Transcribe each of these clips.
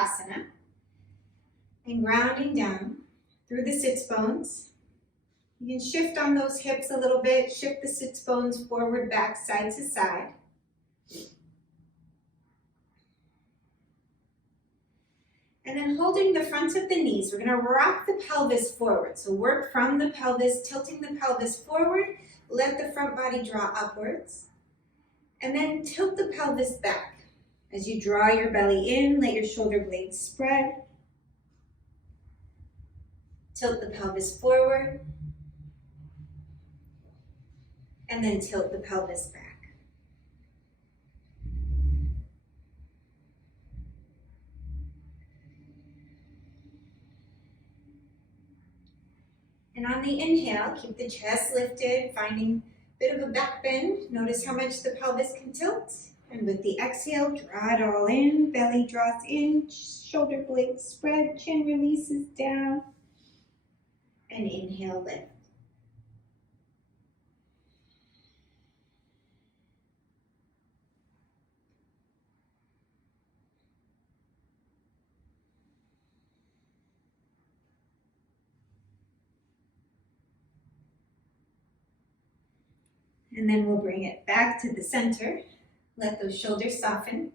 Sukhasana. And grounding down through the sits bones. You can shift on those hips a little bit, shift the sits bones forward, back, side to side. And then holding the front of the knees, we're going to rock the pelvis forward. So work from the pelvis, tilting the pelvis forward, let the front body draw upwards. And then tilt the pelvis back. As you draw your belly in, let your shoulder blades spread. Tilt the pelvis forward. And then tilt the pelvis back. And on the inhale, keep the chest lifted, finding a bit of a back bend. Notice how much the pelvis can tilt. And with the exhale, draw it all in, belly draws in, shoulder blades spread, chin releases down. And inhale, lift. And then we'll bring it back to the center. Let those shoulders soften,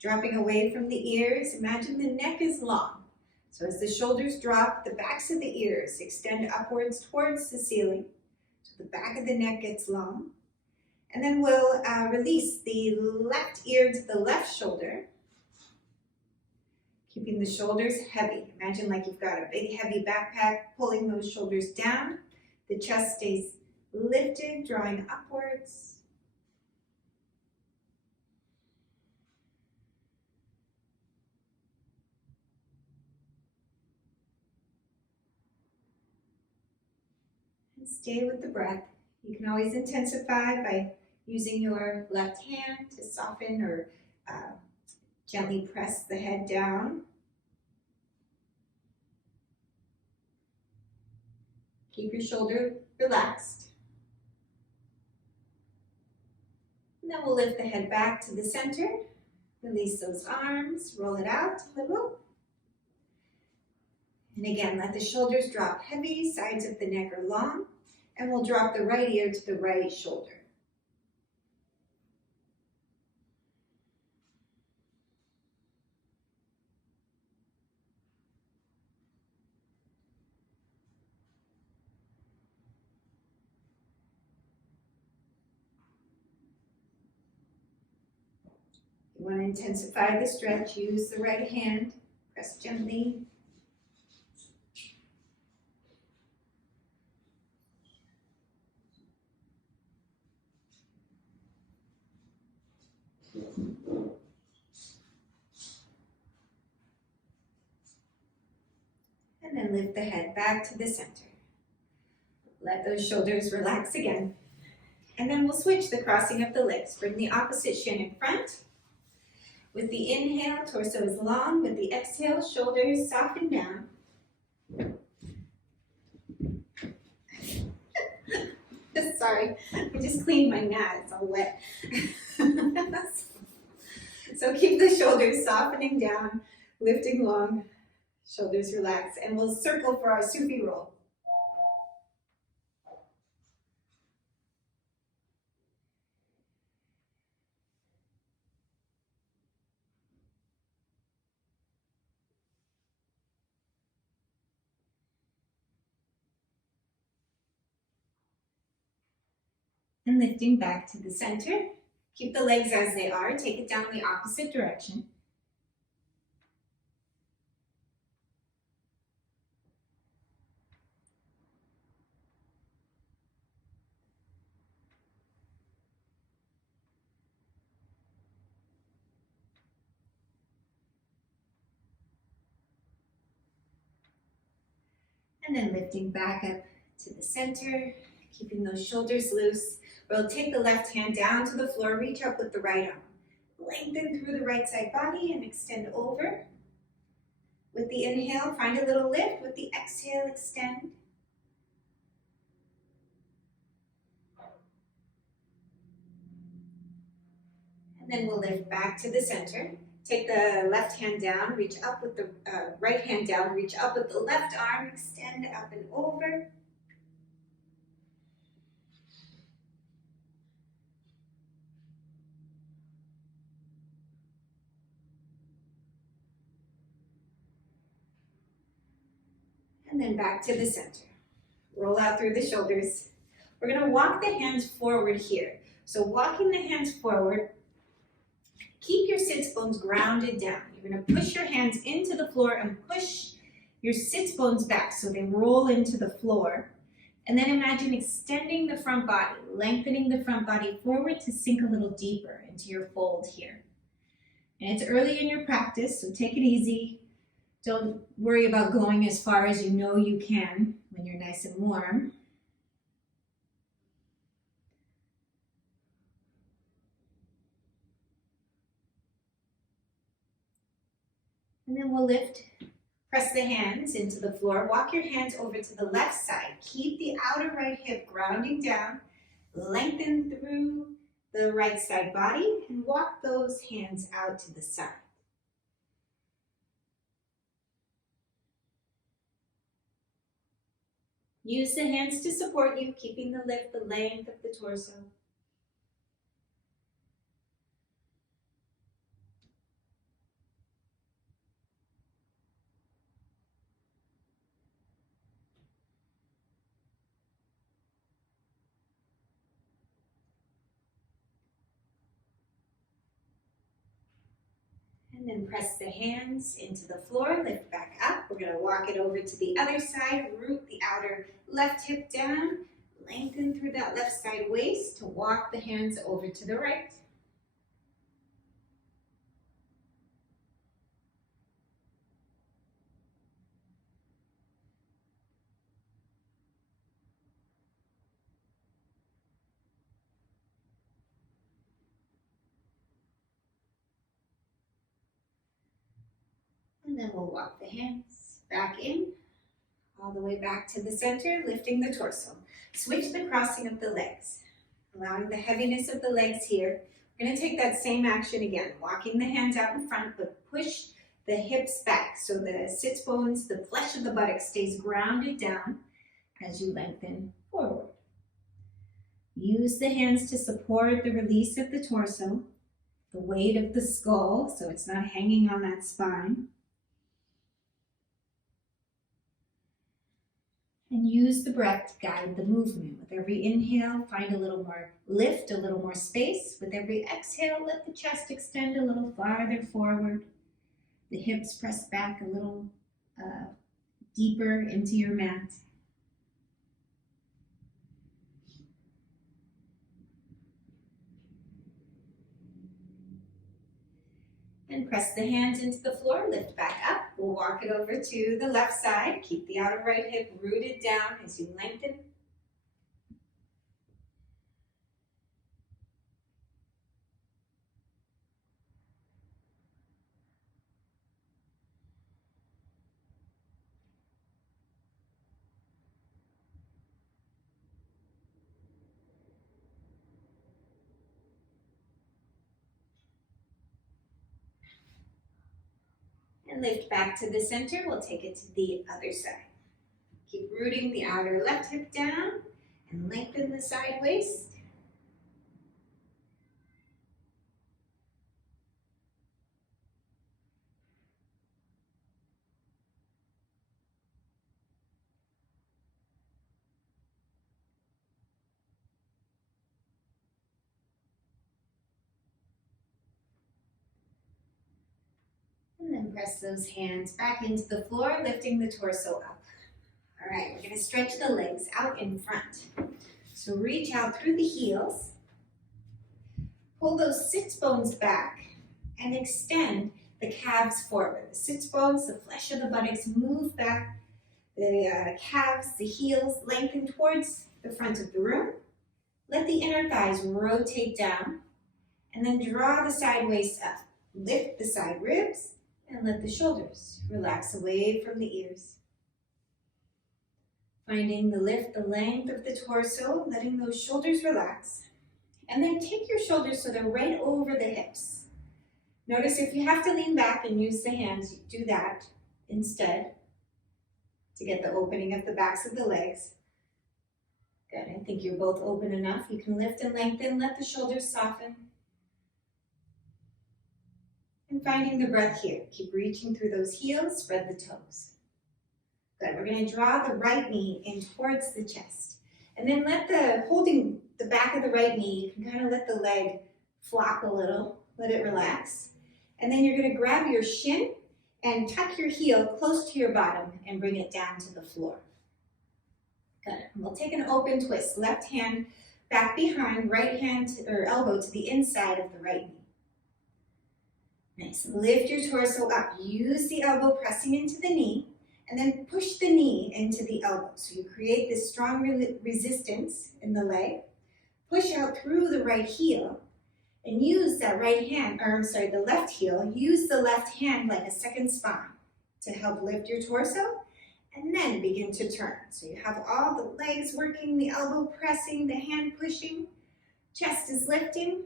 dropping away from the ears. Imagine the neck is long. So as the shoulders drop, the backs of the ears extend upwards towards the ceiling. So the back of the neck gets long. And then we'll release the left ear to the left shoulder, keeping the shoulders heavy. Imagine like you've got a big heavy backpack, pulling those shoulders down. The chest stays lifted, drawing upwards. And stay with the breath. You can always intensify by using your left hand to soften or gently press the head down. Keep your shoulder relaxed. And then we'll lift the head back to the center. Release those arms, roll it out a little. And again, let the shoulders drop heavy, sides of the neck are long, and we'll drop the right ear to the right shoulder. You want to intensify the stretch, use the right hand, press gently. And then lift the head back to the center. Let those shoulders relax again. And then we'll switch the crossing of the legs. Bring the opposite shin in front. With the inhale, torso is long. With the exhale, shoulders soften down. Sorry, I just cleaned my mat, it's all wet. So keep the shoulders softening down, lifting long, shoulders relax, and we'll circle for our Sufi roll. And lifting back to the center. Keep the legs as they are. Take it down the opposite direction. And then lifting back up to the center, keeping those shoulders loose. We'll take the left hand down to the floor, reach up with the right arm. Lengthen through the right side body and extend over. With the inhale, find a little lift. With the exhale, extend. And then we'll lift back to the center. Take the left hand down, reach up with the right hand down, reach up with the left arm, extend up and over. And then back to the center. Roll out through the shoulders. We're going to walk the hands forward here. So walking the hands forward, keep your sits bones grounded down. You're going to push your hands into the floor and push your sits bones back so they roll into the floor. And then imagine extending the front body, lengthening the front body forward to sink a little deeper into your fold here. And it's early in your practice, so take it easy. Don't worry about going as far as you know you can when you're nice and warm. And then we'll lift, press the hands into the floor. Walk your hands over to the left side. Keep the outer right hip grounding down. Lengthen through the right side body and walk those hands out to the side. Use the hands to support you, keeping the lift, the length of the torso. And then press the hands into the floor, lift back up. We're going to walk it over to the other side, root the outer left hip down, lengthen through that left side waist to walk the hands over to the right. And then we'll walk the hands back in, all the way back to the center, lifting the torso. Switch the crossing of the legs, allowing the heaviness of the legs here. We're going to take that same action again, walking the hands out in front, but push the hips back so the sits bones, the flesh of the buttock stays grounded down as you lengthen forward. Use the hands to support the release of the torso, the weight of the skull so it's not hanging on that spine. And use the breath to guide the movement. With every inhale, find a little more lift, a little more space. With every exhale, let the chest extend a little farther forward. The hips press back a little deeper into your mat. And press the hands into the floor, lift back up. We'll walk it over to the left side. Keep the outer right hip rooted down as you lengthen. And lift back to the center. We'll take it to the other side. Keep rooting the outer left hip down and lengthen the side waist. And then press those hands back into the floor, lifting the torso up. All right, we're going to stretch the legs out in front. So reach out through the heels. Pull those sits bones back and extend the calves forward. The sits bones, the flesh of the buttocks move back. The calves, the heels lengthen towards the front of the room. Let the inner thighs rotate down and then draw the side waist up. Lift the side ribs and let the shoulders relax away from the ears. Finding the lift, the length of the torso, letting those shoulders relax. And then take your shoulders so they're right over the hips. Notice if you have to lean back and use the hands, do that instead to get the opening of the backs of the legs. Good, I think you're both open enough. You can lift and lengthen, let the shoulders soften. And finding the breath here. Keep reaching through those heels, spread the toes. Good, we're gonna draw the right knee in towards the chest. And then holding the back of the right knee, you can kind of let the leg flop a little, let it relax. And then you're gonna grab your shin and tuck your heel close to your bottom and bring it down to the floor. Good, and we'll take an open twist. Left hand back behind, right hand or elbow to the inside of the right knee. Nice, lift your torso up. Use the elbow pressing into the knee and then push the knee into the elbow. So you create this strong resistance in the leg. Push out through the right heel and use that the left heel, use the left hand like a second spine to help lift your torso and then begin to turn. So you have all the legs working, the elbow pressing, the hand pushing, chest is lifting,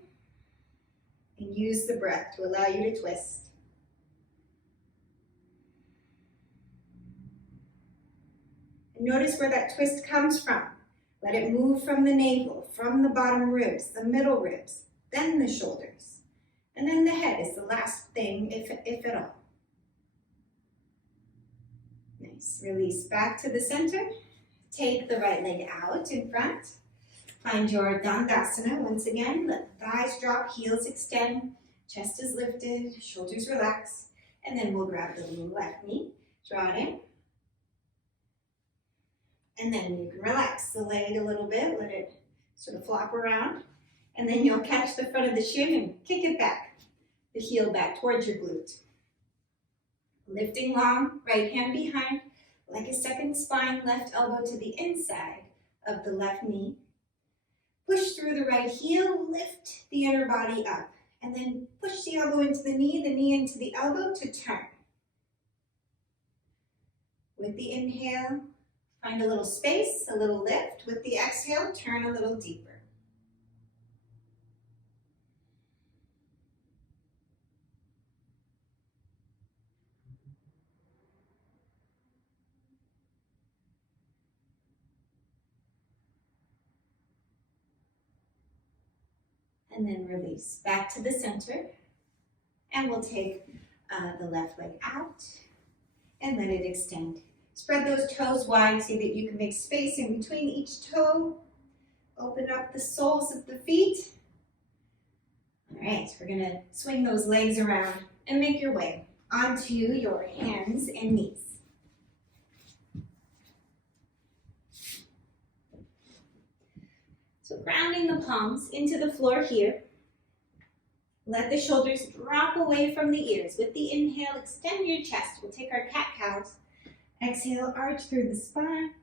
and use the breath to allow you to twist. And notice where that twist comes from. Let it move from the navel, from the bottom ribs, the middle ribs, then the shoulders. And then the head is the last thing, if at all. Nice, release back to the center. Take the right leg out in front. Find your Dandasana once again. Let the thighs drop, heels extend, chest is lifted, shoulders relax. And then we'll grab the left knee, draw it in. And then you can relax the leg a little bit, let it sort of flop around. And then you'll catch the front of the shin and kick it back, the heel back towards your glute. Lifting long, right hand behind, like a second spine, left elbow to the inside of the left knee. Push through the right heel, lift the inner body up, and then push the elbow into the knee into the elbow to turn. With the inhale, find a little space, a little lift. With the exhale, turn a little deeper. And then release back to the center. And we'll take the left leg out and let it extend. Spread those toes wide so that you can make space in between each toe. Open up the soles of the feet. All right, we're gonna swing those legs around and make your way onto your hands and knees. So grounding the palms into the floor here. Let the shoulders drop away from the ears. With the inhale, extend your chest. We'll take our cat-cows. Exhale, arch through the spine.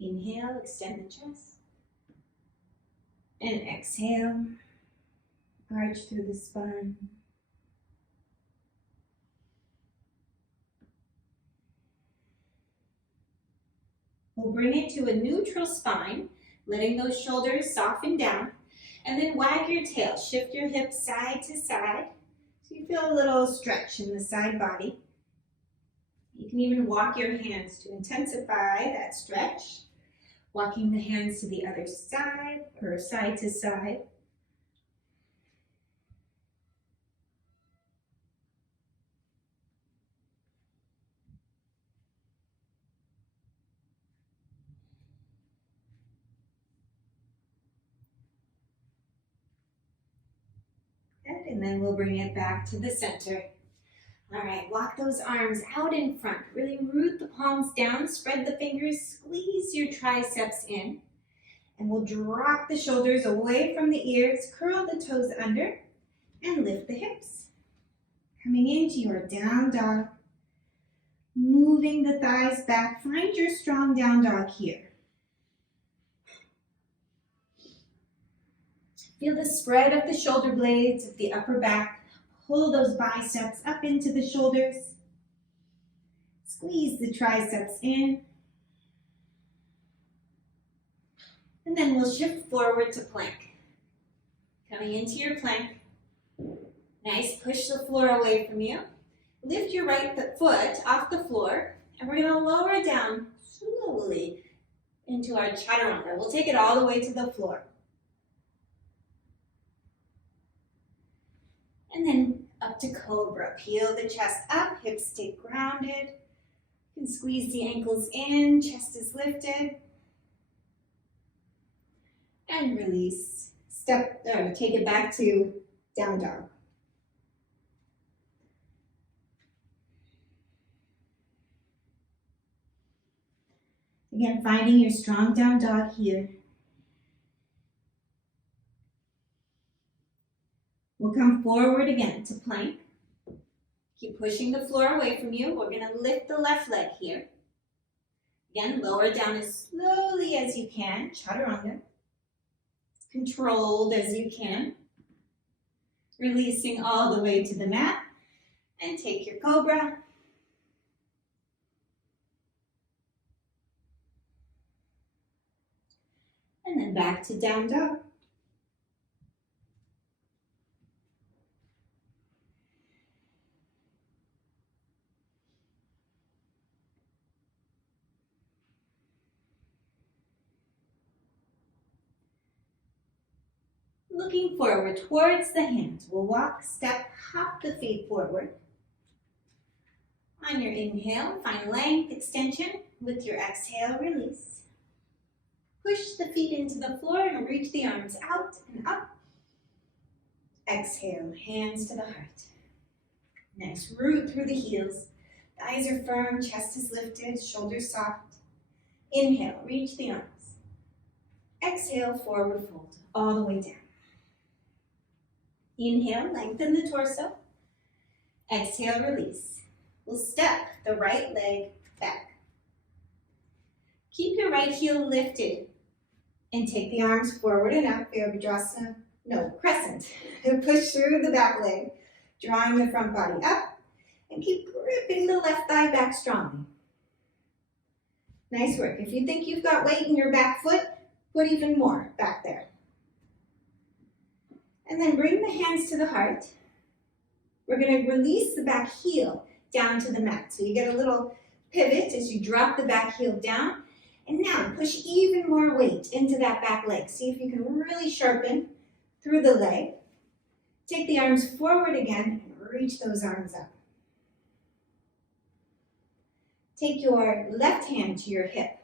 Inhale, extend the chest. And exhale, arch through the spine. We'll bring it to a neutral spine, letting those shoulders soften down. And then wag your tail. Shift your hips side to side. So you feel a little stretch in the side body. You can even walk your hands to intensify that stretch. Walking the hands to the other side or side to side. Good, and then we'll bring it back to the center. All right, walk those arms out in front. Really root the palms down, spread the fingers, squeeze your triceps in. And we'll drop the shoulders away from the ears, curl the toes under, and lift the hips. Coming into your down dog. Moving the thighs back. Find your strong down dog here. Feel the spread of the shoulder blades of the upper back. Pull those biceps up into the shoulders. Squeeze the triceps in. And then we'll shift forward to plank. Coming into your plank. Nice, push the floor away from you. Lift your right foot off the floor, and we're gonna lower down slowly into our chaturanga. We'll take it all the way to the floor. And then up to cobra. Peel the chest up, hips stay grounded. You can squeeze the ankles in, chest is lifted. And release. Take it back to down dog. Again, finding your strong down dog here. We'll come forward again to plank. Keep pushing the floor away from you. We're going to lift the left leg here. Again, lower down as slowly as you can. Chaturanga. Controlled as you can. Releasing all the way to the mat. And take your cobra. And then back to down dog. Looking forward towards the hands. We'll walk, step, hop the feet forward. On your inhale, find length, extension. With your exhale, release. Push the feet into the floor and reach the arms out and up. Exhale, hands to the heart. Nice, root through the heels. Thighs are firm, chest is lifted, shoulders soft. Inhale, reach the arms. Exhale, forward fold, all the way down. Inhale, lengthen the torso. Exhale, release. We'll step the right leg back. Keep your right heel lifted and take the arms forward and up, crescent. Push through the back leg, drawing the front body up, and keep gripping the left thigh back strongly. Nice work. If you think you've got weight in your back foot, put even more back there. And then bring the hands to the heart. We're going to release the back heel down to the mat. So you get a little pivot as you drop the back heel down. And now push even more weight into that back leg. See if you can really sharpen through the leg. Take the arms forward again and reach those arms up. Take your left hand to your hip.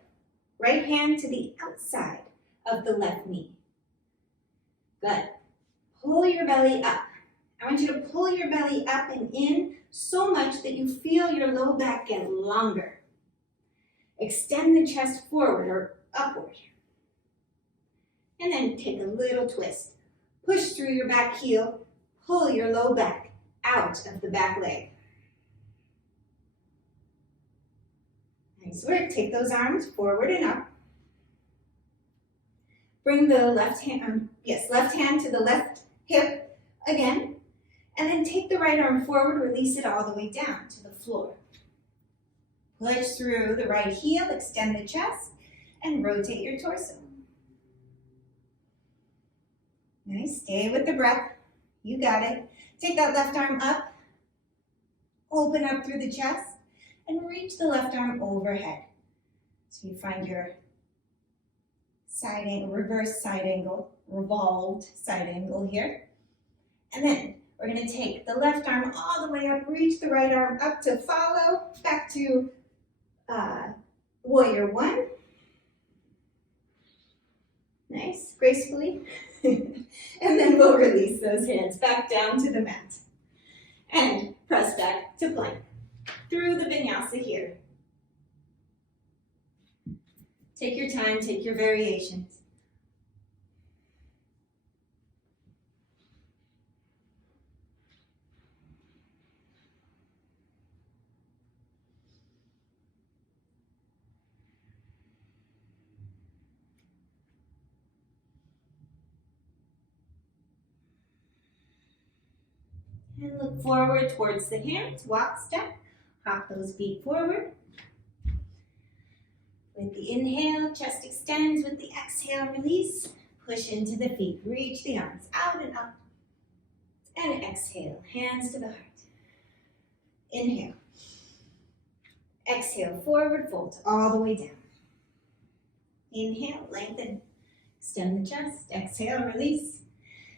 Right hand to the outside of the left knee. Good. Pull your belly up. I want you to pull your belly up and in so much that you feel your low back get longer. Extend the chest forward or upward. And then take a little twist. Push through your back heel. Pull your low back out of the back leg. Nice work. Take those arms forward and up. Bring the left hand to the left hip again. And then take the right arm forward, release it all the way down to the floor. Push through the right heel, extend the chest, and rotate your torso. Nice, stay with the breath. You got it. Take that left arm up, open up through the chest, and reach the left arm overhead. So you find your side angle, reverse side angle, revolved side angle here. And then we're going to take the left arm all the way up, reach the right arm up to follow, back to warrior one. Nice, gracefully. And then we'll release those hands back down to the mat. And press back to plank. Through the vinyasa here. Take your time, take your variations. And look forward towards the hands, walk, step, hop those feet forward. With the inhale, chest extends. With the exhale, release. Push into the feet. Reach the arms out and up. And exhale, hands to the heart. Inhale. Exhale, forward fold all the way down. Inhale, lengthen. Extend the chest. Exhale, release.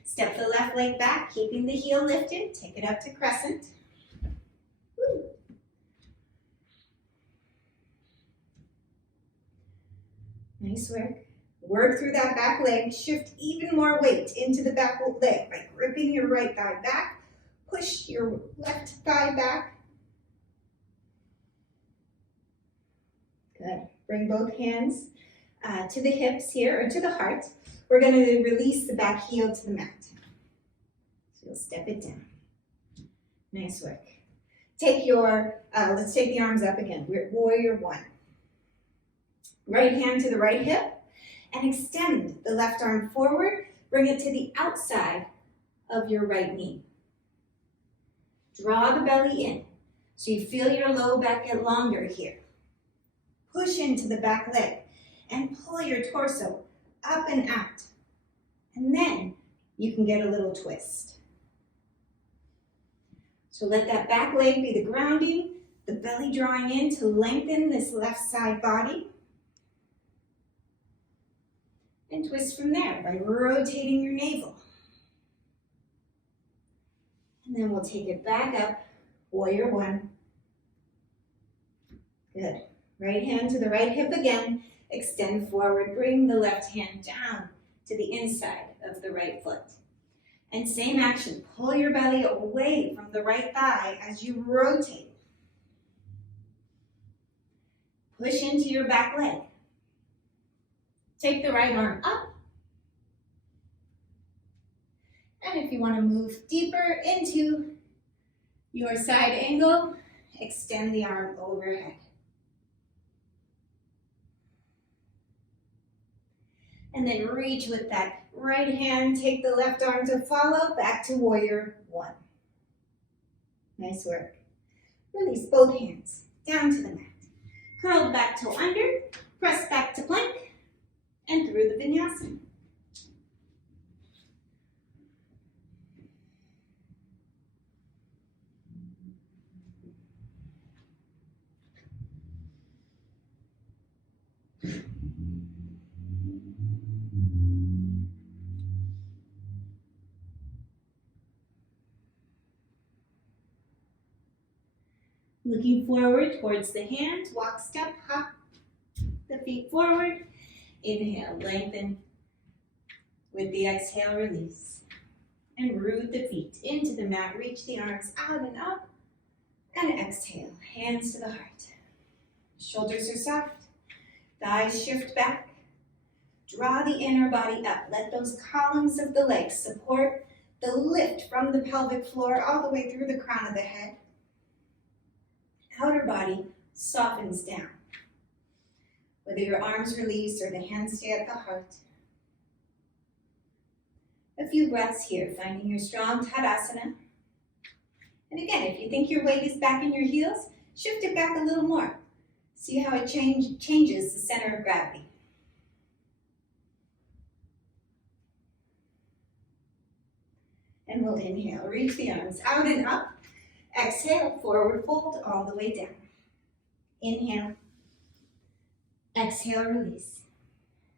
Step the left leg back, keeping the heel lifted. Take it up to crescent. Woo. Nice work. Work through that back leg. Shift even more weight into the back leg by gripping your right thigh back. Push your left thigh back. Good. Bring both hands to the hips here, or to the heart. We're going to release the back heel to the mat. So you'll step it down. Nice work. Take your, let's take the arms up again. We're warrior one. Right hand to the right hip and extend the left arm forward. Bring it to the outside of your right knee. Draw the belly in so you feel your low back get longer here. Push into the back leg and pull your torso up and out. And then you can get a little twist. So let that back leg be the grounding, the belly drawing in to lengthen this left side body. And twist from there by rotating your navel. And then we'll take it back up, warrior one. Good. Right hand to the right hip again. Extend forward, bring the left hand down to the inside of the right foot. And same action, pull your belly away from the right thigh as you rotate. Push into your back leg. Take the right arm up. And if you want to move deeper into your side angle, extend the arm overhead. And then reach with that right hand, take the left arm to follow, back to warrior one. Nice work. Release both hands, down to the mat. Curl back toe under, press back to plank, and through the vinyasa. Looking forward towards the hands, walk, step, hop the feet forward. Inhale, lengthen. With the exhale, release. And root the feet into the mat. Reach the arms out and up. And exhale, hands to the heart. Shoulders are soft. Thighs shift back. Draw the inner body up. Let those columns of the legs support the lift from the pelvic floor all the way through the crown of the head. Outer body softens down. Whether your arms release or the hands stay at the heart. A few breaths here, finding your strong Tadasana. And again, if you think your weight is back in your heels, shift it back a little more. See how it changes the center of gravity. And we'll inhale, reach the arms out and up. Exhale, forward fold all the way down. Inhale. Exhale, release.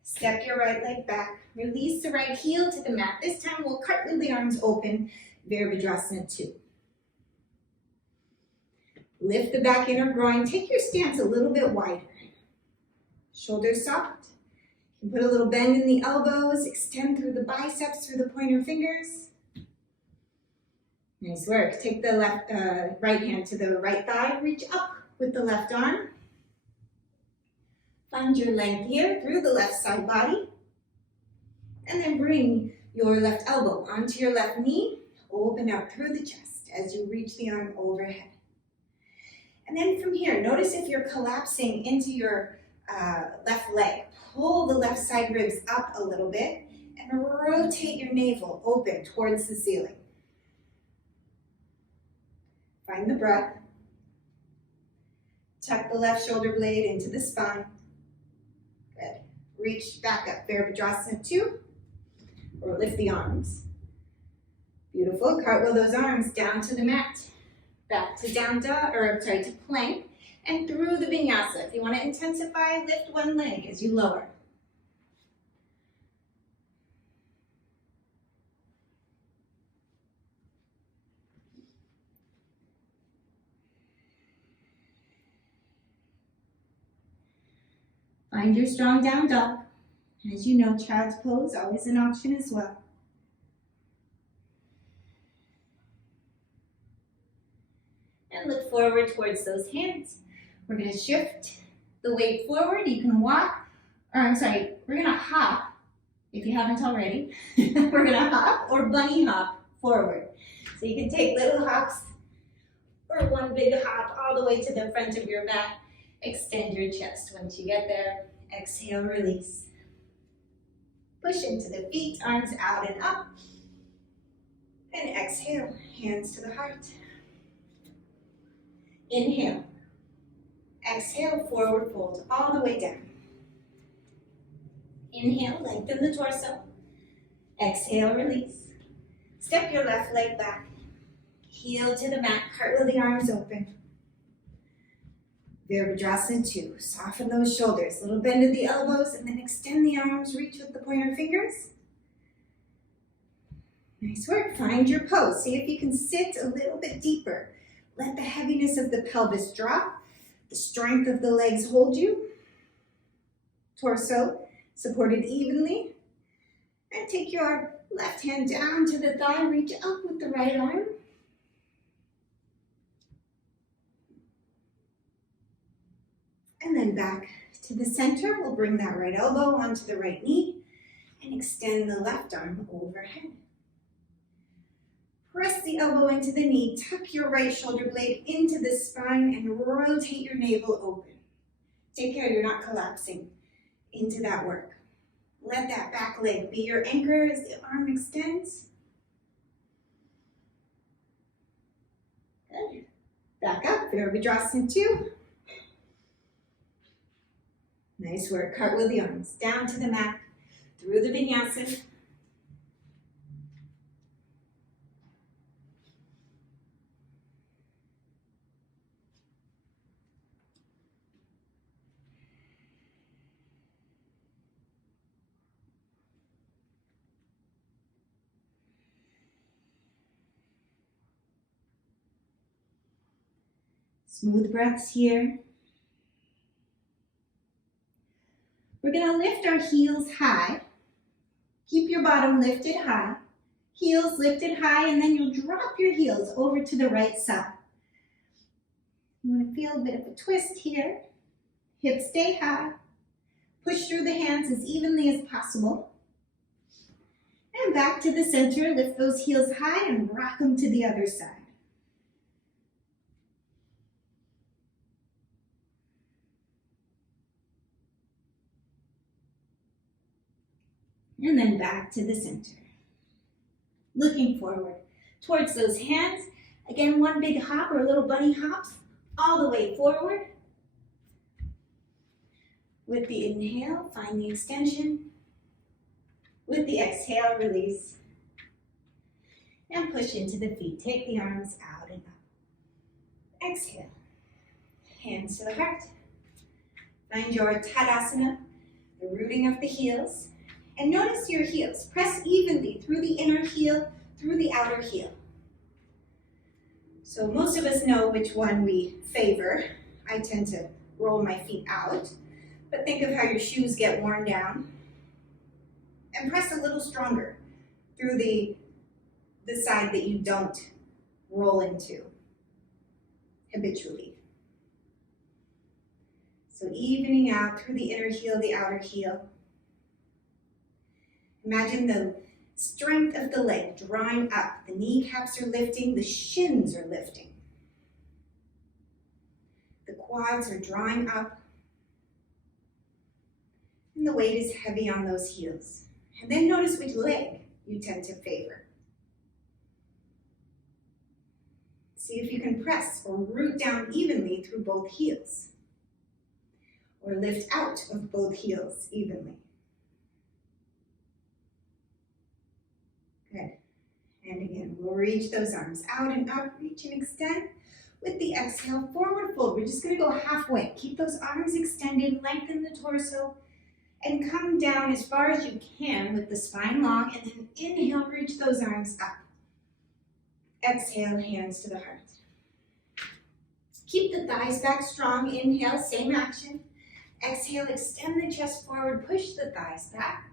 Step your right leg back. Release the right heel to the mat. This time we'll cartwheel the arms open, Virabhadrasana 2. Lift the back inner groin. Take your stance a little bit wider. Shoulders soft. You can put a little bend in the elbows. Extend through the biceps, through the pointer fingers. Nice work. Take the right hand to the right thigh. Reach up with the left arm. Find your length here through the left side body. And then bring your left elbow onto your left knee. Open out through the chest as you reach the arm overhead. And then from here, notice if you're collapsing into your left leg. Pull the left side ribs up a little bit and rotate your navel open towards the ceiling. Find the breath. Tuck the left shoulder blade into the spine. Good. Reach back up, Virabhadrasana 2. or lift the arms. Beautiful. Cartwheel those arms down to the mat. Back to down dog, to plank, and through the vinyasa. If you want to intensify, lift one leg as you lower. Find your strong down dog. As you know, child's pose, always an option as well. And look forward towards those hands. We're going to shift the weight forward. You can walk, we're going to hop, if you haven't already. We're going to hop or bunny hop forward. So you can take little hops or one big hop all the way to the front of your mat. Extend your chest. Once you get there, exhale, release. Push into the feet, arms out and up. And exhale, hands to the heart. Inhale. Exhale, forward fold all the way down. Inhale, lengthen the torso. Exhale, release. Step your left leg back. Heel to the mat, cartwheel the arms open. Virabhadrasana 2. Soften those shoulders, little bend of the elbows, and then extend the arms, reach with the pointer fingers. Nice work. Find your pose. See if you can sit a little bit deeper. Let the heaviness of the pelvis drop. The strength of the legs hold you. Torso supported evenly. And take your left hand down to the thigh. Reach up with the right arm. And then back to the center. We'll bring that right elbow onto the right knee and extend the left arm overhead. Press the elbow into the knee, tuck your right shoulder blade into the spine and rotate your navel open. Take care you're not collapsing into that work. Let that back leg be your anchor as the arm extends. Good. Back up, Virabhadrasana 2. Nice work. Cartwheel the arms down to the mat, through the vinyasa. Smooth breaths here. We're going to lift our heels high. Keep your bottom lifted high. Heels lifted high, and then you'll drop your heels over to the right side. You want to feel a bit of a twist here. Hips stay high. Push through the hands as evenly as possible. And back to the center. Lift those heels high and rock them to the other side. And then back to the center. Looking forward towards those hands. Again, one big hop or a little bunny hops all the way forward. With the inhale, find the extension. With the exhale, release. And push into the feet. Take the arms out and up. Exhale. Hands to the heart. Find your Tadasana, the rooting of the heels. And notice your heels. Press evenly through the inner heel, through the outer heel. So most of us know which one we favor. I tend to roll my feet out, but think of how your shoes get worn down. And press a little stronger through the side that you don't roll into habitually. So evening out through the inner heel, the outer heel. Imagine the strength of the leg drawing up. The kneecaps are lifting, the shins are lifting. The quads are drawing up. And the weight is heavy on those heels. And then notice which leg you tend to favor. See if you can press or root down evenly through both heels. Or lift out of both heels evenly. And again, we'll reach those arms out and up, reach and extend. With the exhale, forward fold. We're just gonna go halfway. Keep those arms extended, lengthen the torso, and come down as far as you can with the spine long, and then inhale, reach those arms up. Exhale, hands to the heart. Keep the thighs back strong. Inhale, same action. Exhale, extend the chest forward, push the thighs back.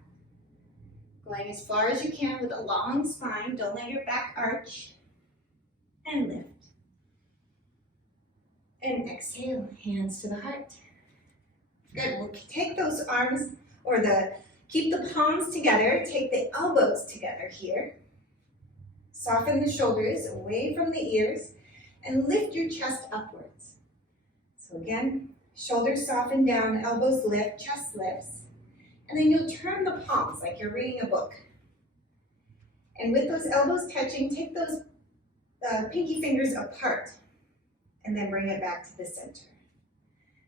Going as far as you can with a long spine. Don't let your back arch. And lift. And exhale, hands to the heart. Good, we'll take those arms, or keep the palms together, take the elbows together here. Soften the shoulders away from the ears and lift your chest upwards. So again, shoulders soften down, elbows lift, chest lifts. And then you'll turn the palms like you're reading a book. And with those elbows touching, take those pinky fingers apart and then bring it back to the center.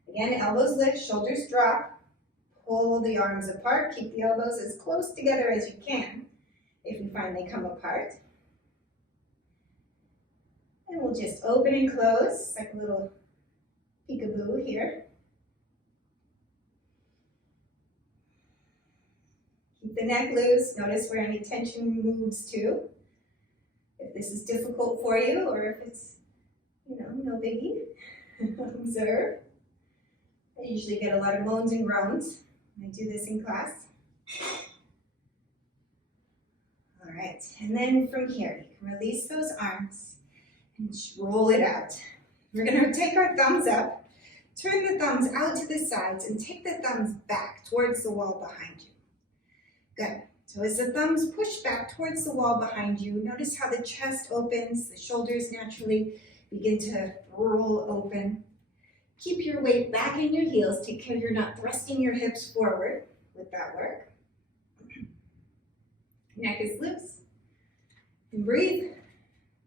Again, elbows lift, shoulders drop, pull the arms apart, keep the elbows as close together as you can if you find they come apart. And we'll just open and close, like a little peekaboo here. Keep the neck loose, notice where any tension moves to. If this is difficult for you, or if it's, no biggie, observe. I usually get a lot of moans and groans when I do this in class. All right, and then from here, you can release those arms and just roll it out. We're gonna take our thumbs up, turn the thumbs out to the sides, and take the thumbs back towards the wall behind you. Good. So as the thumbs push back towards the wall behind you, notice how the chest opens, the shoulders naturally begin to roll open. Keep your weight back in your heels. Take care you're not thrusting your hips forward with that work. Neck is loose. And breathe.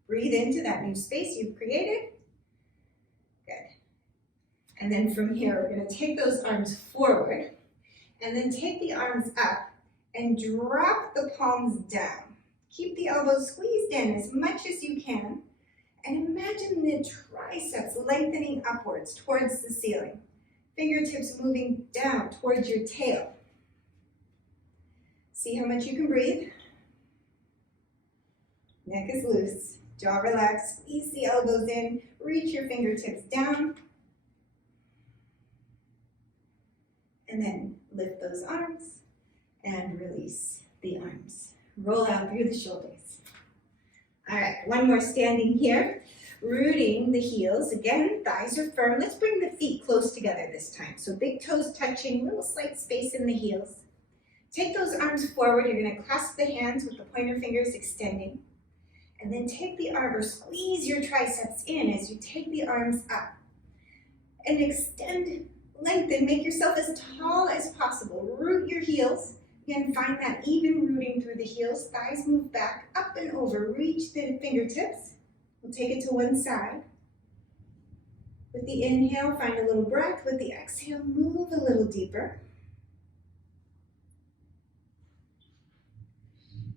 Breathe into that new space you've created. Good. And then from here, we're going to take those arms forward and then take the arms up and drop the palms down. Keep the elbows squeezed in as much as you can. And imagine the triceps lengthening upwards towards the ceiling. Fingertips moving down towards your tail. See how much you can breathe. Neck is loose, jaw relaxed, squeeze the elbows in, reach your fingertips down. And then lift those arms and release the arms. Roll out through the shoulders. All right, one more standing here. Rooting the heels. Again, thighs are firm. Let's bring the feet close together this time. So big toes touching, little slight space in the heels. Take those arms forward. You're going to clasp the hands with the pointer fingers extending. And then take the arm, or squeeze your triceps in as you take the arms up. And extend, lengthen, make yourself as tall as possible. Root your heels. Again, find that even rooting through the heels. Thighs move back, up and over. Reach the fingertips. We'll take it to one side. With the inhale, find a little breath. With the exhale, move a little deeper.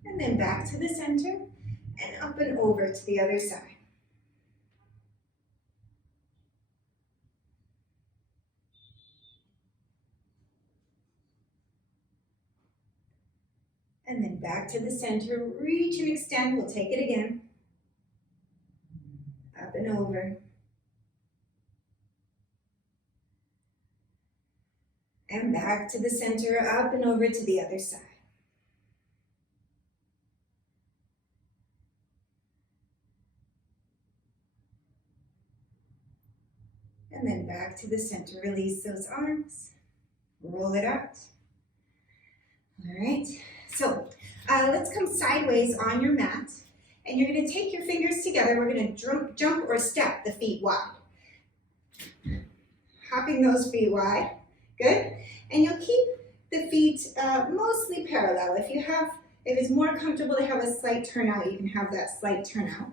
And then back to the center and up and over to the other side. And then back to the center, reach and extend. We'll take it again. Up and over. And back to the center, up and over to the other side. And then back to the center. Release those arms. Roll it out. All right. So let's come sideways on your mat. And you're going to take your fingers together. We're going to jump or step the feet wide. Hopping those feet wide. Good. And you'll keep the feet mostly parallel. If it's more comfortable to have a slight turnout, you can have that slight turnout.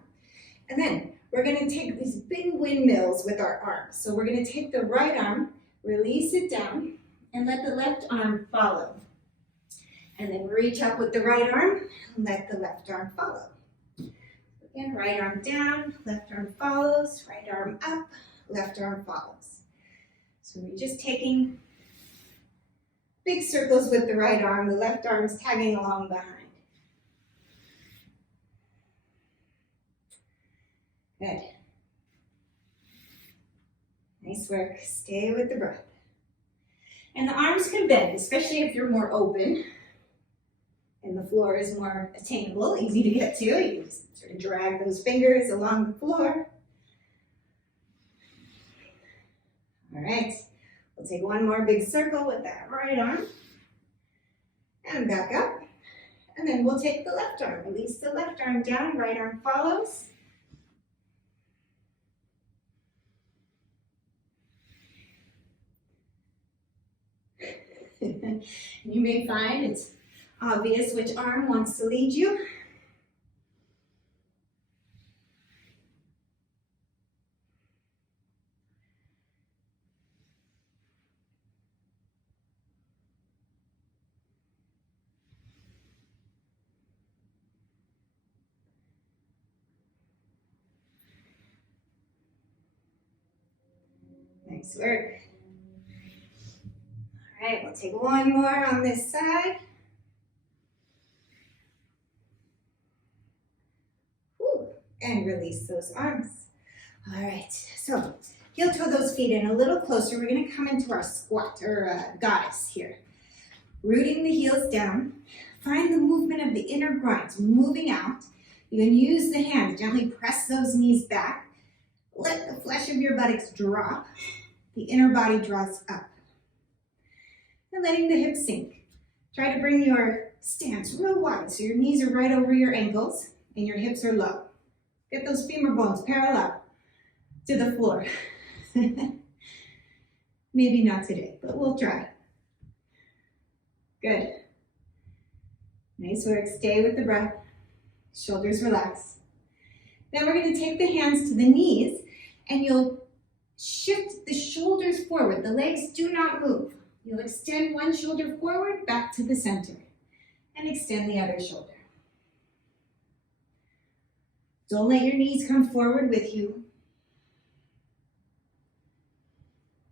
And then we're going to take these big windmills with our arms. So we're going to take the right arm, release it down, and let the left arm follow. And then reach up with the right arm and let the left arm follow. Again, right arm down, left arm follows, right arm up, left arm follows. So we're just taking big circles with the right arm, the left arm's tagging along behind. Good. Nice work. Stay with the breath. And the arms can bend, especially if you're more open and the floor is more attainable, easy to get to. You just sort of drag those fingers along the floor. All right. We'll take one more big circle with that right arm. And back up. And then we'll take the left arm. Release the left arm down, right arm follows. You may find it's obvious which arm wants to lead you. Nice work. All right, we'll take one more on this side. Whew. And release those arms. All right, so heel toe those feet in a little closer. We're gonna come into our squat or goddess here. Rooting the heels down. Find the movement of the inner groins moving out. You can use the hands, gently press those knees back. Let the flesh of your buttocks drop. The inner body draws up. And letting the hips sink. Try to bring your stance real wide so your knees are right over your ankles and your hips are low. Get those femur bones parallel to the floor. Maybe not today, but we'll try. Good. Nice work. Stay with the breath. Shoulders relax. Then we're going to take the hands to the knees and you'll shift the shoulders forward. The legs do not move. You'll extend one shoulder forward, back to the center, and extend the other shoulder. Don't let your knees come forward with you.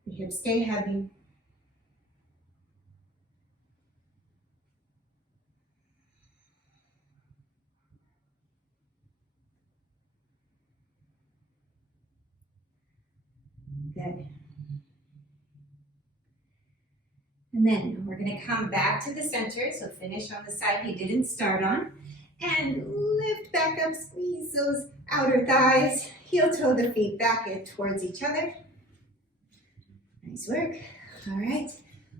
The hips stay heavy. Good. And then we're going to come back to the center, so finish on the side you didn't start on, and lift back up, squeeze those outer thighs, heel toe the feet back in towards each other. Nice work. All right,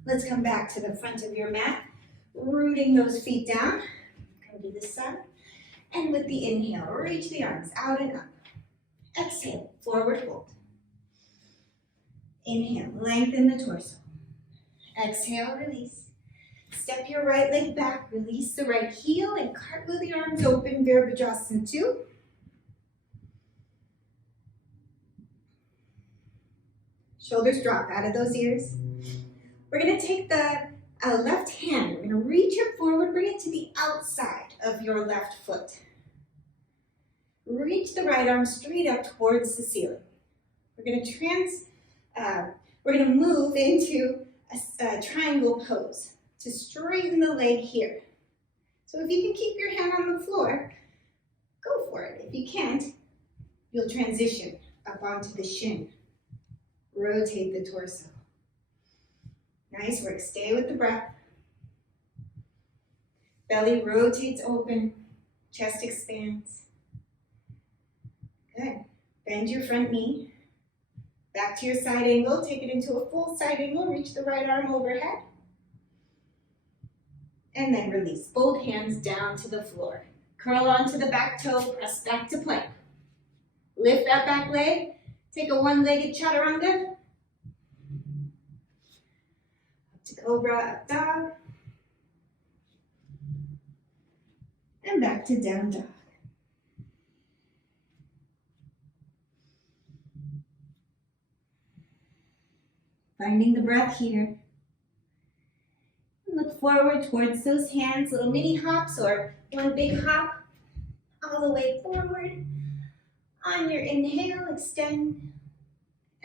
let's come back to the front of your mat, rooting those feet down. Come to this side, and with the inhale, reach the arms out and up. Exhale, forward fold. Inhale, lengthen the torso. Exhale, release. Step your right leg back, release the right heel, and cartwheel the arms open, Virabhadrasana 2. Shoulders drop out of those ears. We're going to take the left hand, we're going to reach it forward, bring it to the outside of your left foot. Reach the right arm straight up towards the ceiling. We're going to move into a triangle pose to straighten the leg here. So if you can keep your hand on the floor, go for it. If you can't, you'll transition up onto the shin. Rotate the torso. Nice work. Stay with the breath. Belly rotates open. Chest expands. Good. Bend your front knee. Back to your side angle. Take it into a full side angle. Reach the right arm overhead. And then release. Both hands down to the floor. Curl onto the back toe. Press back to plank. Lift that back leg. Take a one-legged chaturanga. Up to cobra, up dog. And back to down dog. Finding the breath here. And look forward towards those hands, little mini hops or one big hop all the way forward. On your inhale, extend.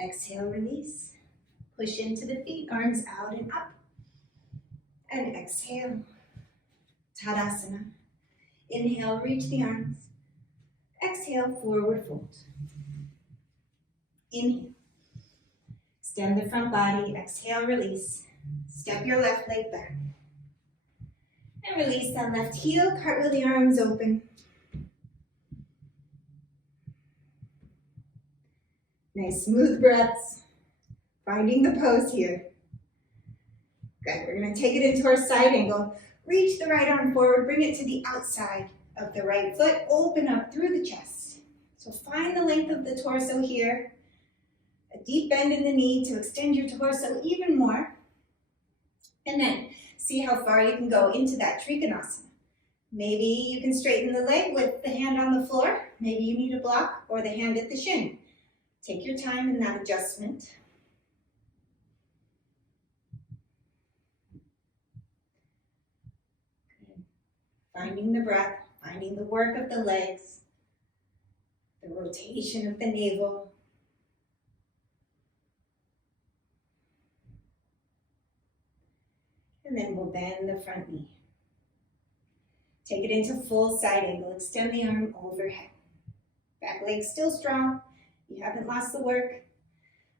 Exhale, release. Push into the feet, arms out and up. And exhale, Tadasana. Inhale, reach the arms. Exhale, forward fold. Inhale. Extend the front body. Exhale, release. Step your left leg back. And release that left heel. Cartwheel the arms open. Nice smooth breaths. Finding the pose here. Good. We're going to take it into our side angle. Reach the right arm forward. Bring it to the outside of the right foot. Open up through the chest. So find the length of the torso here. A deep bend in the knee to extend your torso even more. And then see how far you can go into that Trikonasana. Maybe you can straighten the leg with the hand on the floor. Maybe you need a block or the hand at the shin. Take your time in that adjustment. Good. Finding the breath, finding the work of the legs, the rotation of the navel. And then we'll bend the front knee. Take it into full side angle. Extend the arm overhead. Back leg still strong. You haven't lost the work.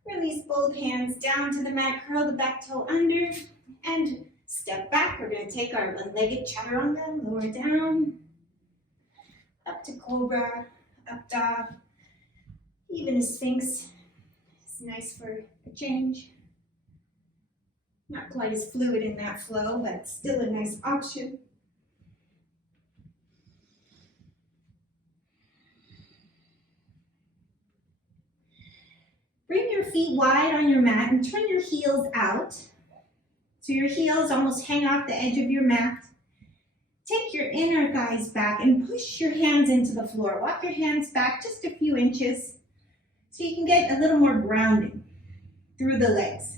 Release both hands down to the mat. Curl the back toe under and step back. We're going to take our one-legged chaturanga. Lower down. Up to cobra. Up dog. Even a sphinx. It's nice for a change. Not quite as fluid in that flow, but still a nice option. Bring your feet wide on your mat and turn your heels out. So your heels almost hang off the edge of your mat. Take your inner thighs back and push your hands into the floor. Walk your hands back just a few inches so you can get a little more grounding through the legs.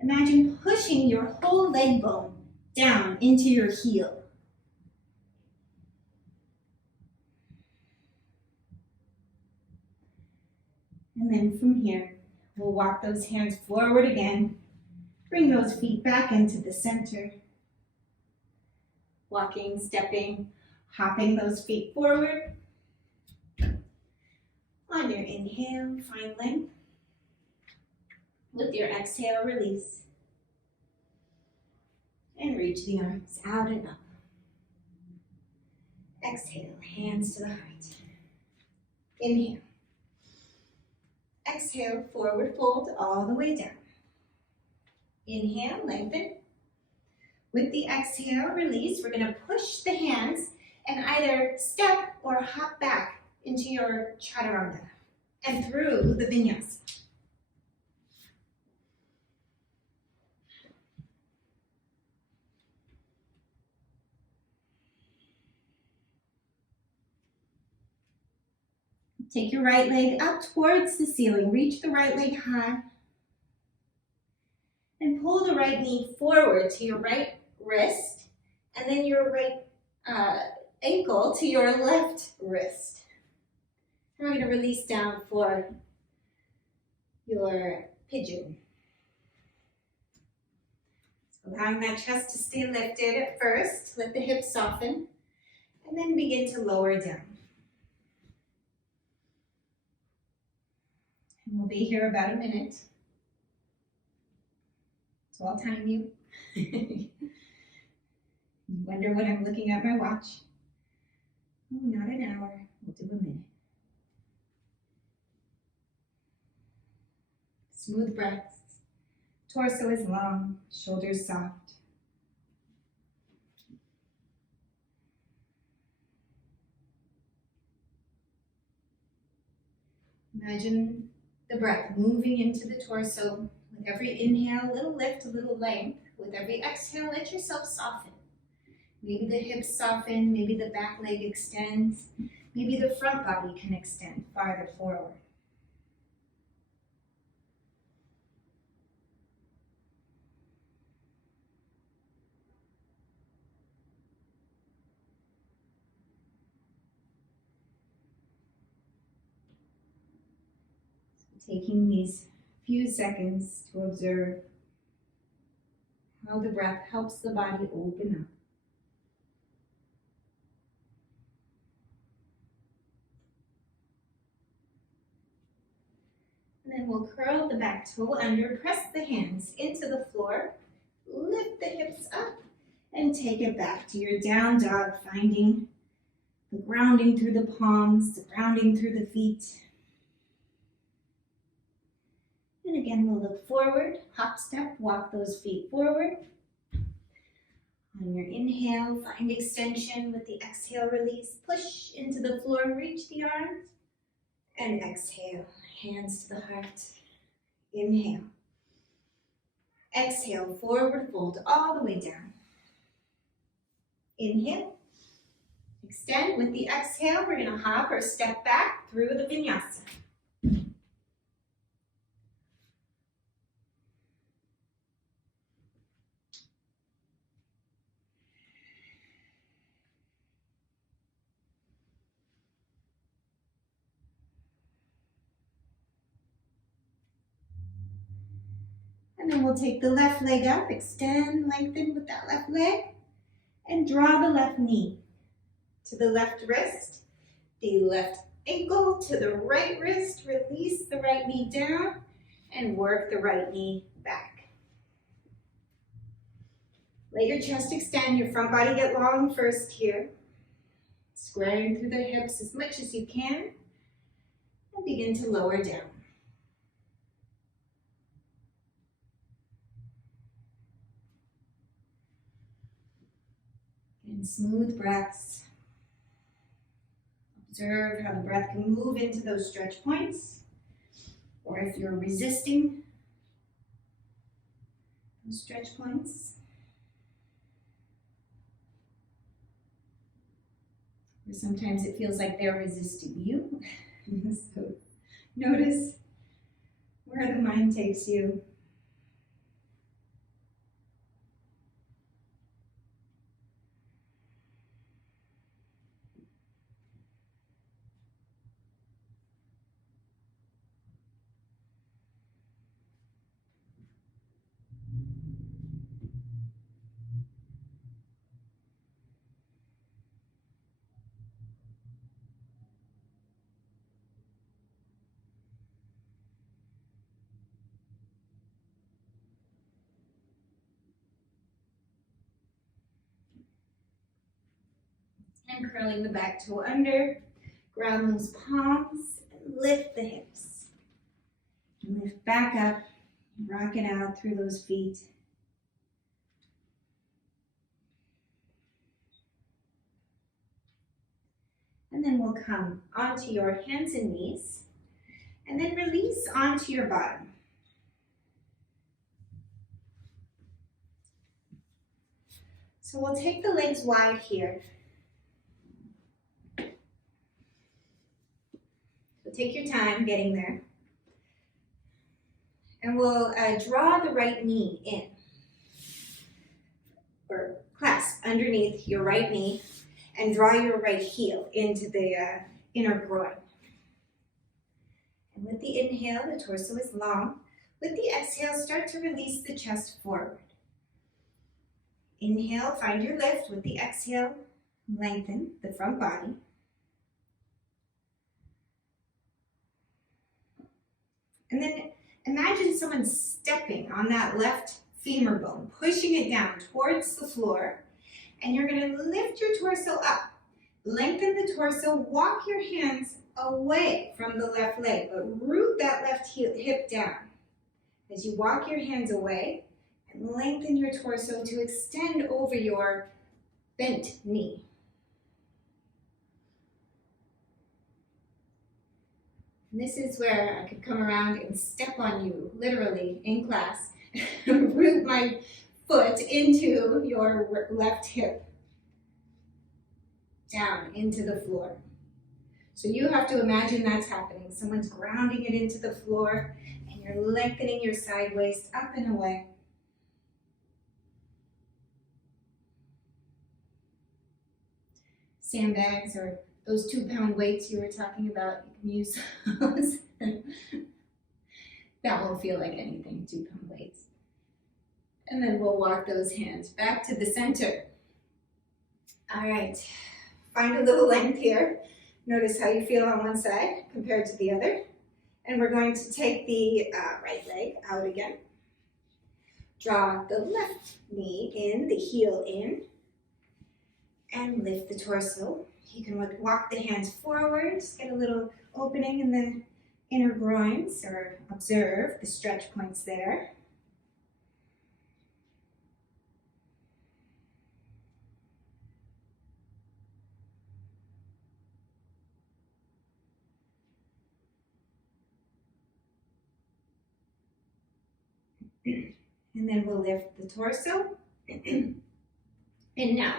Imagine pushing your whole leg bone down into your heel. And then from here, we'll walk those hands forward again. Bring those feet back into the center. Walking, stepping, hopping those feet forward. On your inhale, find length. With your exhale, release. And reach the arms out and up. Exhale, hands to the heart. Inhale. Exhale, forward fold all the way down. Inhale, lengthen. With the exhale, release. We're going to push the hands and either step or hop back into your chaturanga and through the vinyasa. Take your right leg up towards the ceiling. Reach the right leg high. And pull the right knee forward to your right wrist. And then your right ankle to your left wrist. And we're going to release down for your pigeon. So allowing that chest to stay lifted at first. Let the hips soften. And then begin to lower down. And we'll be here about a minute. So I'll time you. You wonder what I'm looking at my watch. Oh, not an hour. We'll do a minute. Smooth breaths. Torso is long, shoulders soft. Imagine the breath moving into the torso. With every inhale, a little lift, a little length. With every exhale, let yourself soften. Maybe the hips soften, maybe the back leg extends, maybe the front body can extend farther forward. Taking these few seconds to observe how the breath helps the body open up. And then we'll curl the back toe under, press the hands into the floor, lift the hips up, and take it back to your down dog, finding the grounding through the palms, the grounding through the feet. And again, we'll look forward, hop, step, walk those feet forward. On your inhale, find extension. With the exhale, release, push into the floor, reach the arms. And exhale, hands to the heart. Inhale. Exhale, forward fold all the way down. Inhale. Extend. With the exhale, we're going to hop or step back through the vinyasa. And then we'll take the left leg up, extend, lengthen with that left leg, and draw the left knee to the left wrist, the left ankle to the right wrist, release the right knee down, and work the right knee back. Let your chest extend, your front body get long first here, squaring through the hips as much as you can, and begin to lower down. And smooth breaths. Observe how the breath can move into those stretch points, or if you're resisting those stretch points, or sometimes it feels like they're resisting you. So notice where the mind takes you. And curling the back toe under, ground those palms, and lift the hips. And lift back up, rock it out through those feet. And then we'll come onto your hands and knees, and then release onto your bottom. So we'll take the legs wide here. Take your time getting there. And we'll draw the right knee in, or clasp underneath your right knee, and draw your right heel into the inner groin. And with the inhale, the torso is long. With the exhale, start to release the chest forward. Inhale, find your lift. With the exhale, lengthen the front body. And then imagine someone stepping on that left femur bone, pushing it down towards the floor. And you're going to lift your torso up. Lengthen the torso, walk your hands away from the left leg, but root that left hip down. As you walk your hands away, and lengthen your torso to extend over your bent knee. And this is where I could come around and step on you, literally, in class. Root my foot into your left hip, down into the floor. So you have to imagine that's happening. Someone's grounding it into the floor, and you're lengthening your side waist up and away. Sandbags, or those 2-pound weights you were talking about, you can use those. That won't feel like anything, 2-pound weights. And then we'll walk those hands back to the center. All right, find a little length here. Notice how you feel on one side compared to the other. And we're going to take the right leg out again. Draw the left knee in, the heel in, and lift the torso. You can walk the hands forward, just get a little opening in the inner groins, or observe the stretch points there. And then we'll lift the torso. And now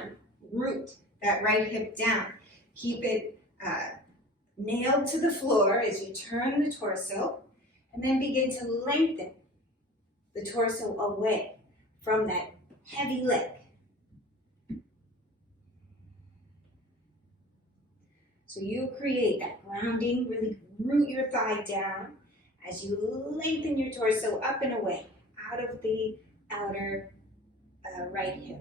root that right hip down. Keep it nailed to the floor as you turn the torso, and then begin to lengthen the torso away from that heavy leg. So you create that grounding, really root your thigh down as you lengthen your torso up and away out of the outer right hip.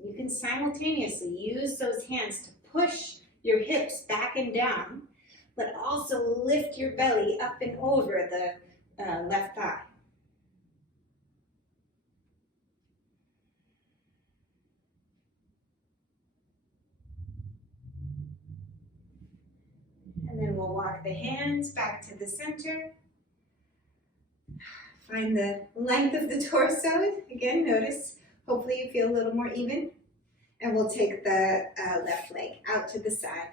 You can simultaneously use those hands to push your hips back and down, but also lift your belly up and over the left thigh. And then we'll walk the hands back to the center. Find the length of the torso. Again, notice, hopefully you feel a little more even. And we'll take the left leg out to the side.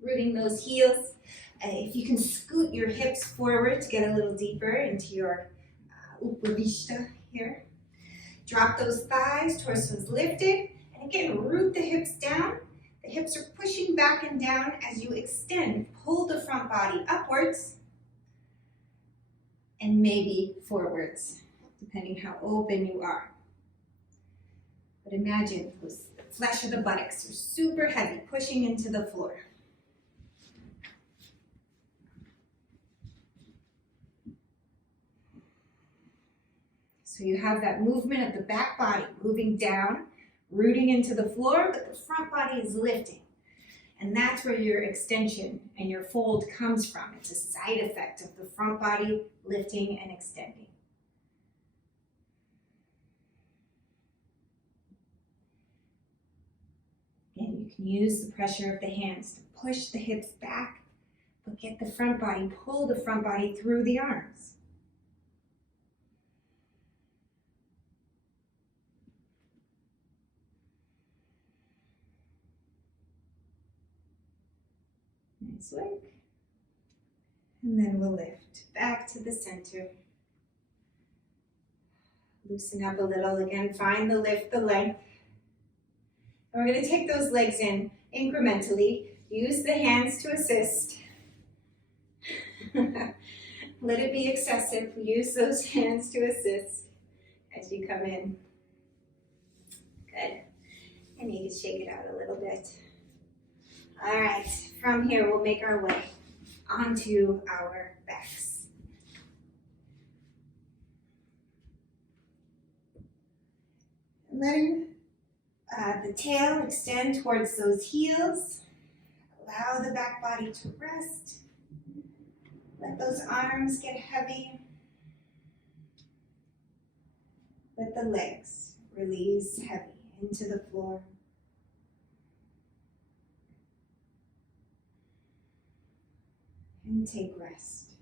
Rooting those heels. If you can scoot your hips forward to get a little deeper into your Upavishta here. Drop those thighs, torso's lifted. And again, root the hips down. The hips are pushing back and down as you extend. Pull the front body upwards and maybe forwards, depending how open you are. But imagine those flesh of the buttocks are super heavy, pushing into the floor. So you have that movement of the back body moving down, rooting into the floor, but the front body is lifting. And that's where your extension and your fold comes from. It's a side effect of the front body lifting and extending. Again, you can use the pressure of the hands to push the hips back, but get the front body, pull the front body through the arms. Nice work. And then we'll lift back to the center. Loosen up a little again, find the lift, the length. And we're going to take those legs in incrementally. Use the hands to assist. Let it be excessive. Use those hands to assist as you come in. Good. And you can shake it out a little bit. All right, from here we'll make our way onto our backs. Letting the tail extend towards those heels. Allow the back body to rest. Let those arms get heavy. Let the legs release heavy into the floor. And take rest.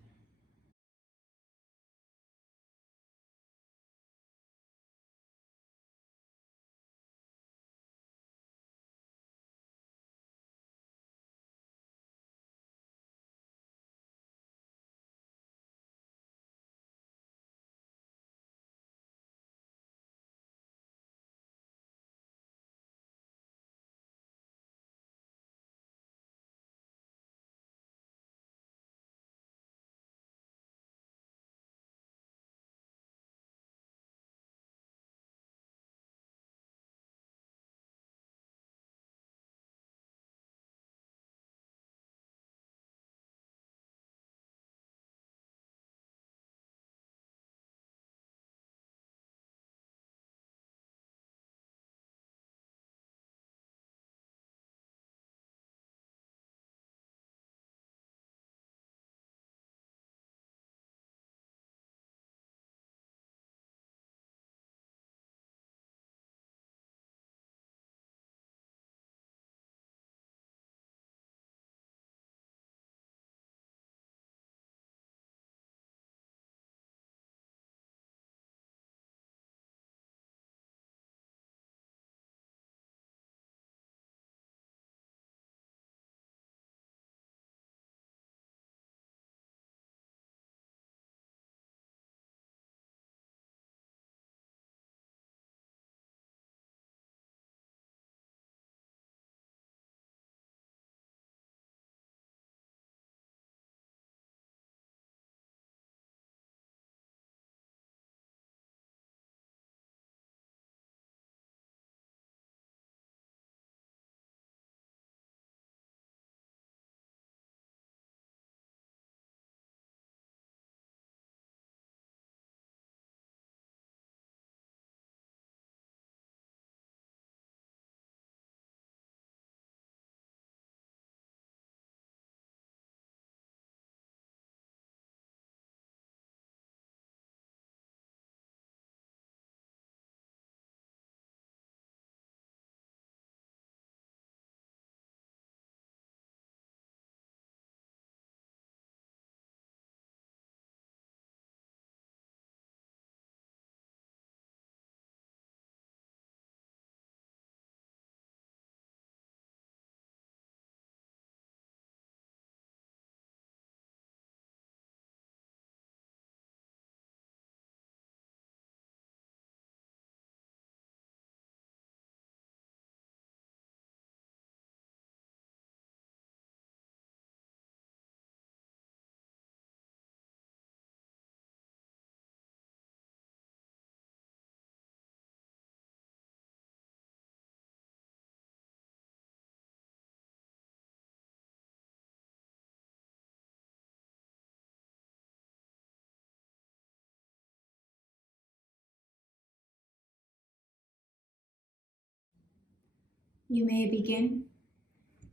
You may begin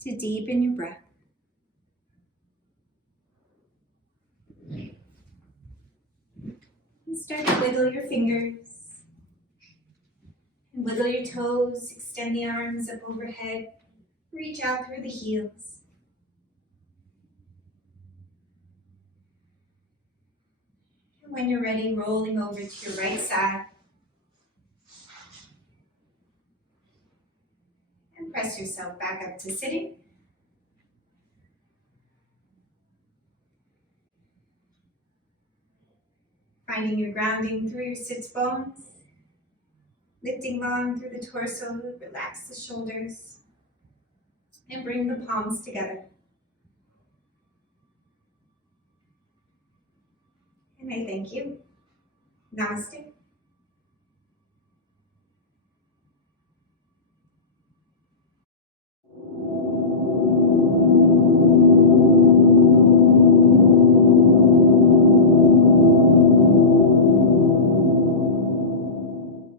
to deepen your breath. And start to wiggle your fingers. And wiggle your toes, extend the arms up overhead. Reach out through the heels. And when you're ready, rolling over to your right side. And press yourself back up to sitting. Finding your grounding through your sits bones. Lifting long through the torso, relax the shoulders. And bring the palms together. And I thank you. Namaste.